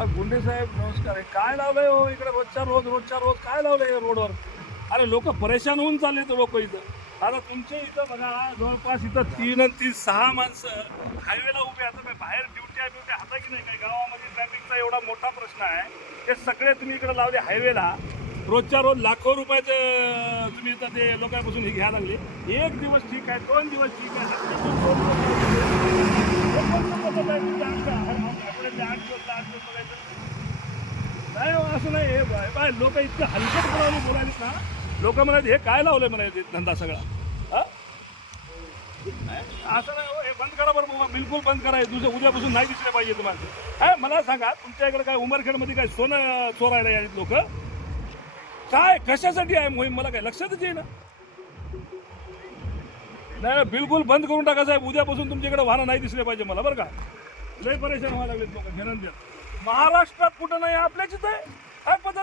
गुंडे साहेब नमस्कार आहे. काय लावलंय हो इकडे रोजच्या रोज काय लावलंय रोडवर? अरे लोक परेशान होऊन चालले तर लोक इथं. आता तुमच्या इथं बघा जवळपास इथं 3 आणि 3 6 माणसं हायवेला उभे आता बाहेर ड्युटी हाता की नाही काय गावामध्ये ट्रॅफिकचा एवढा मोठा प्रश्न आहे. ते सगळे तुम्ही इकडे लावले हायवेला. रोजच्या रोज लाखो रुपयाचं तुम्ही इथं ते लोकांपासून हे घ्यायला लागले. एक दिवस ठीक आहे, 2 दिवस ठीक आहे, नाही हो, असं नाही. हे बाय लोक इतकं हलकटपणाने बोलायलेत ना. लोक म्हणाले हे काय लावलंय म्हणाले धंदा सगळा. हा असं नाही हो, हे बंद करा बरं, बिलकुल बंद करा. उद्यापासून नाही दिसले पाहिजे तुम्हाला. काय मला सांगा, तुमच्या इकडे काय उमरखेडमध्ये काय सोनं चोरायला यायचे लोक? काय कशासाठी आहे मोहीम मला काय लक्षातच येईना. नाही बिलकुल बंद करून टाका साहेब. उद्यापासून तुमच्याकडे वाहनं नाही दिसले पाहिजे मला बरं का. लय परेशान व्हायला लागलेत लोक. महाराष्ट्रात कुठं नाही, आपल्याच इथं आहे काय पद्धत